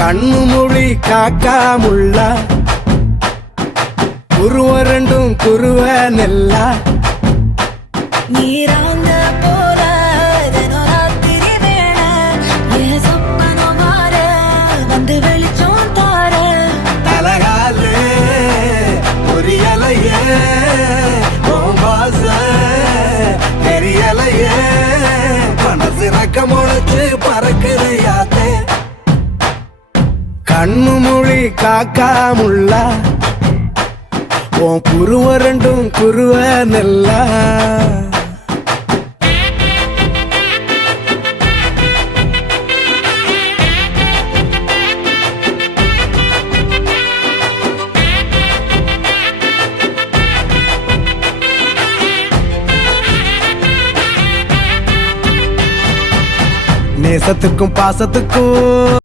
கண்ணு மொழி காக்காமுள்ள குருவ ரெண்டும் குருவ நெல்லா நீராங்க போல தினராத்திரி வேண என் சொப்பனம் மாற வந்து வெளிச்சம் தார தலகாலே பொரியலையே ஓம்பாச தெரியலையே மனசு ரக்க முளைச்சு பறக்குறையாத்தே கண்ணு மொழி காக்காமுள்ள உன் குருவ ரெண்டும் குருவ நெல்லா நேசத்துக்கும் பாசத்துக்கும்